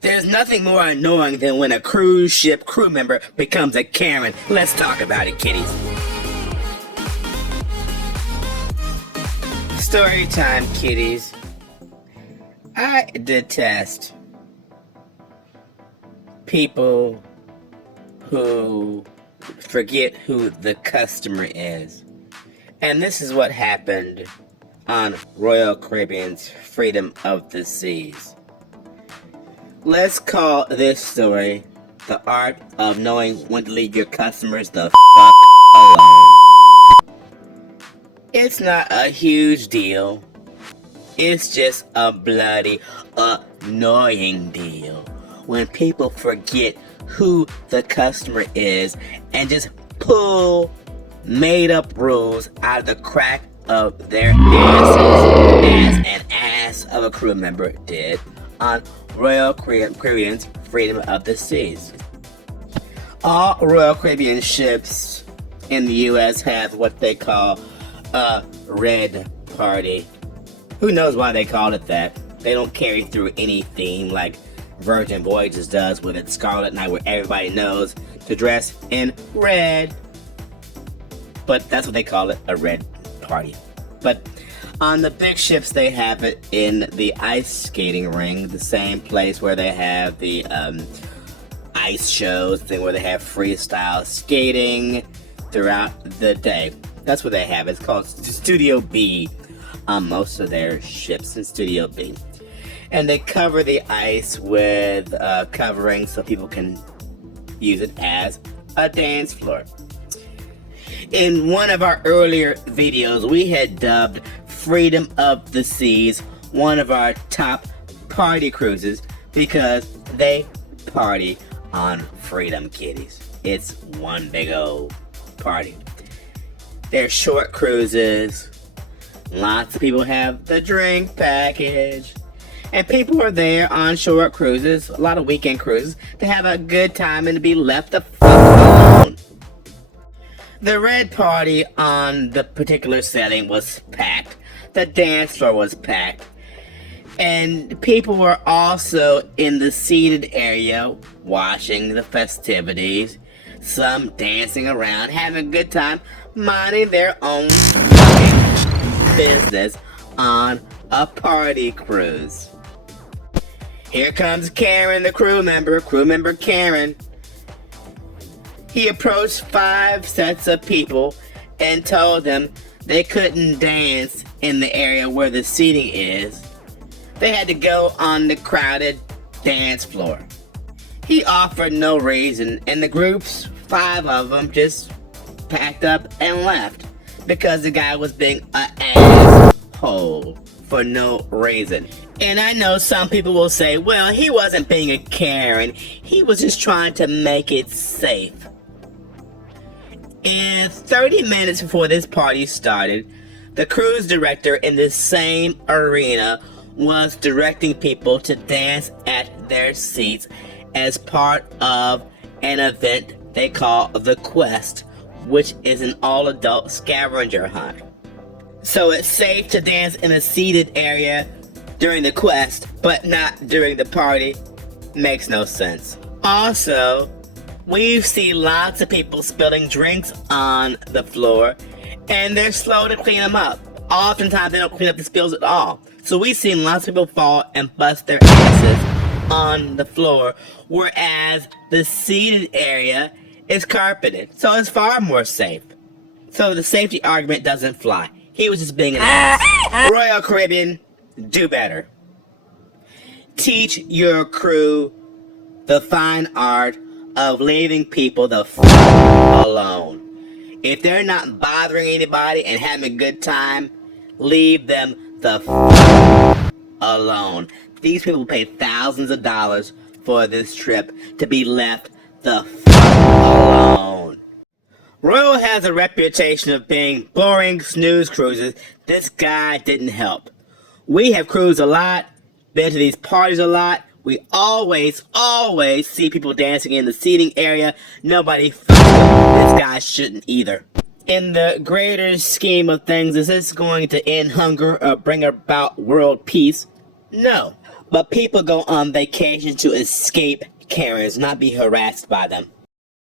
There's nothing more annoying than when a cruise ship crew member becomes a Karen. Let's talk about it, kiddies. Story time, kiddies. I detest people who forget who the customer is. And this is what happened on Royal Caribbean's Freedom of the Seas. Let's call this story The Art of Knowing When to Leave Your Customers the fuck alone. It's not a huge deal. It's just a bloody annoying deal when people forget who the customer is and just pull made up rules out of the crack of their asses, as an ass of a crew member did on Royal Caribbean's Freedom of the Seas. All Royal Caribbean ships in the U.S. have what they call a red party. Who knows why they call it that? They don't carry through any theme like Virgin Voyages does with its Scarlet Night, where everybody knows to dress in red. But that's what they call it, a red party. But on the big ships, they have it in the ice skating ring, the same place where they have the ice shows, thing where they have freestyle skating throughout the day. That's what they have. It's called Studio B on most of their ships in Studio B. And they cover the ice with covering so people can use it as a dance floor. In one of our earlier videos, we had dubbed Freedom of the Seas one of our top party cruises because they party on Freedom, kiddies. It's one big old party. They're short cruises. Lots of people have the drink package. And people are there on short cruises, a lot of weekend cruises, to have a good time and to be left the fuck alone. The red party on the particular setting was packed. The dance floor was packed. And people were also in the seated area watching the festivities. Some dancing around, having a good time, minding their own fucking business on a party cruise. Here comes Karen, the crew member Karen. He approached 5 sets of people and told them they couldn't dance in the area where the seating is. They had to go on the crowded dance floor. He offered no reason, and the groups, 5 of them, just packed up and left because the guy was being an asshole for no reason. And I know some people will say, well, he wasn't being a Karen. He was just trying to make it safe. And 30 minutes before this party started, the cruise director in this same arena was directing people to dance at their seats as part of an event they call the Quest, which is an all-adult scavenger hunt. So it's safe to dance in a seated area during the Quest, but not during the party. Makes no sense. Also, we've seen lots of people spilling drinks on the floor, and they're slow to clean them up. Oftentimes, they don't clean up the spills at all. So we've seen lots of people fall and bust their asses on the floor, whereas the seated area is carpeted. So it's far more safe. So the safety argument doesn't fly. He was just being an ass. Royal Caribbean, do better. Teach your crew the fine art of leaving people the f*** alone. If they're not bothering anybody and having a good time, leave them the f*** alone. These people pay thousands of dollars for this trip to be left the f*** alone. Royal has a reputation of being boring snooze cruises. This guy didn't help. We have cruised a lot, been to these parties a lot. We always see people dancing in the seating area. Nobody fucks with this guy shouldn't either. In the greater scheme of things, is this going to end hunger or bring about world peace? No. But people go on vacation to escape Karens, not be harassed by them.